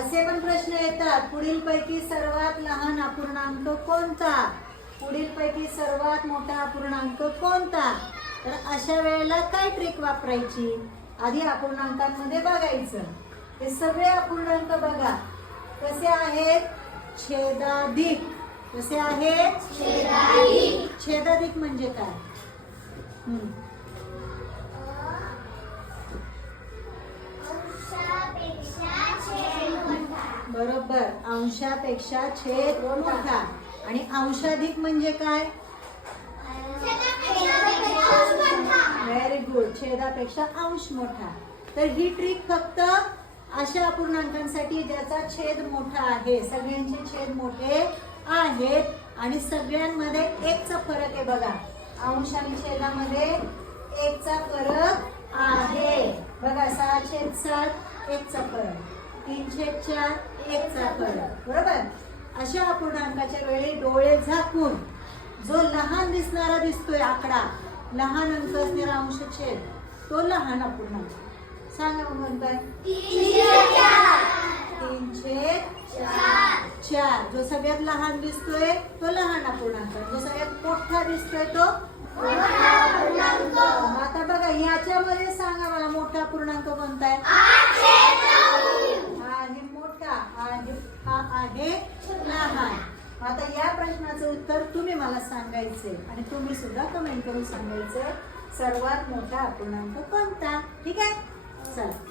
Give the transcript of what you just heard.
असे पण प्रश्न येतात. पुढील पैकी सर्वात लहान अपूर्णांक कोणता? पुढील पैकी सर्वात मोठा अपूर्णांक कोणता? तर अशा वेळेला काय ट्रिक वापरायची? आधी अपूर्णांकांमध्ये बघायचं. हे सगळे अपूर्णांक बघा. कसे आहेत? छेदाधिक. कसे आहेत? छेदाधिक. म्हणजे काय? बरोबर. अंशापेक्षा छेद मोठा. आणि अंशाधिक म्हणजे काय? व्हेरी गुड छेदापेक्षा अंश मोठा. तर ही ट्रिक फक्त अशा अपूर्णांकांसाठी ज्याचा छेद मोठा आहे. सगळ्यांचे छेद मोठे आहेत. आणि सगळ्यांमध्ये एकचा फरक आहे बघा. अंश आणि छेदामध्ये एकचा फरक आहे. बघा सहा छेद सात एकचा फरक. तीन छेद चार एकचा फरक बरोबर. अशा अपूर्णांकाच्या वेळी डोळे झाकून जो लहान दिसणारा दिसतोय आकडा लहान अंक असणारा अंश छेद तो लहान अपूर्णांक. सांगा मग म्हणताय तीन छेद चार. जो सगळ्यात लहान दिसतोय तो लहान अपूर्णांक. जो सगळ्यात मोठा दिसतोय तो आता बघा ह्याच्यामध्ये सांगा मला मोठा पूर्णांक कोणता आहे हा आहे मोठा हा आहे हा आहे? लहान आता या प्रश्नाचं उत्तर तुम्ही मला सांगायचे आणि तुम्ही सुद्धा कमेंट करून सांगायचं सर्वात मोठा अपूर्णांक कोणता? ठीक आहे? चला.